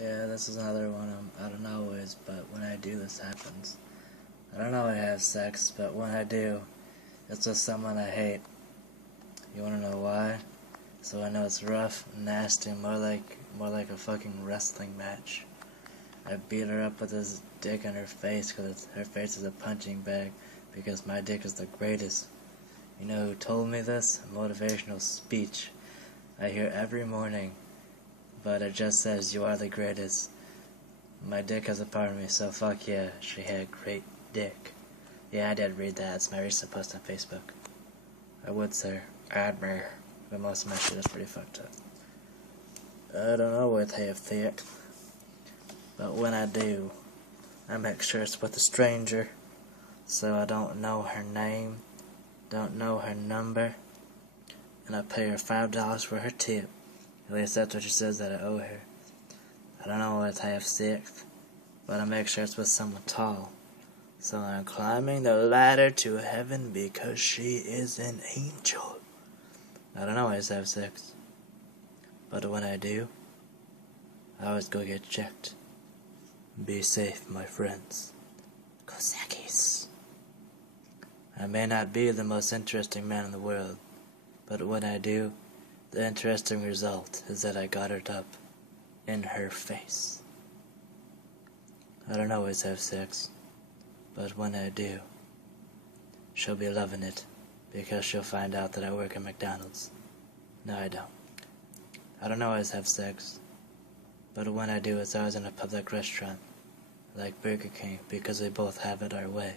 Yeah, this is another one I don't know always, but when I do, this happens. I don't always have sex, but when I do, it's with someone I hate. You wanna know why? So I know it's rough, nasty, more like a fucking wrestling match. I beat her up with his dick in her face because her face is a punching bag because my dick is the greatest. You know who told me this? A motivational speech I hear every morning, but it just says you are the greatest. My dick is a part of me, so fuck yeah, she had great dick. Yeah, I did read that. It's my recent post on Facebook. I would say admire, but most of my shit is pretty fucked up. I don't always have sex, but when I do, I make sure it's with a stranger, so I don't know her name, don't know her number, and I pay her $5 for her tip. At least that's what she says that I owe her. I don't always have sex, but I make sure it's with someone tall. So I'm climbing the ladder to heaven because she is an angel. I don't always have sex, but when I do, I always go get checked. Be safe, my friends. Kosakis. I may not be the most interesting man in the world, but when I do, the interesting result is that I got it up in her face. I don't always have sex, but when I do, she'll be loving it because she'll find out that I work at McDonald's. No, I don't. I don't always have sex, but when I do, it's always in a public restaurant, like Burger King, because we both have it our way.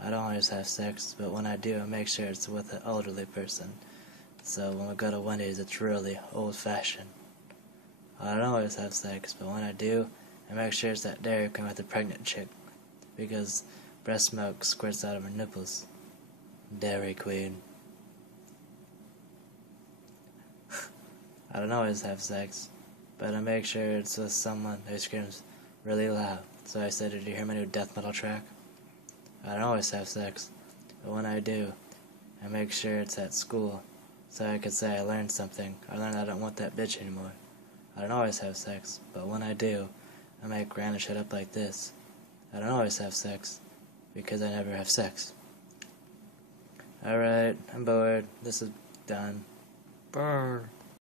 I don't always have sex, but when I do, I make sure it's with an elderly person. So when we go to Wendy's, it's really old-fashioned. I don't always have sex, but when I do, I make sure it's that Dairy Queen with a pregnant chick, because breast milk squirts out of her nipples. Dairy Queen. I don't always have sex, but I make sure it's with someone who screams really loud. So I said, did you hear my new death metal track? I don't always have sex, but when I do, I make sure it's at school, so I could say I learned something. I learned I don't want that bitch anymore. I don't always have sex, but when I do, I make random shit up like this. I don't always have sex, because I never have sex. Alright, I'm bored. This is done. Brr.